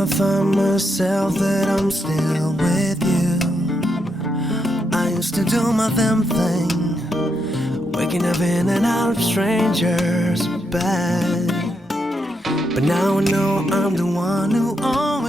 I find myself that I'm still with you. I used to do my damn thing, waking up in and out of strangers' bed. But now I know I'm the one who owns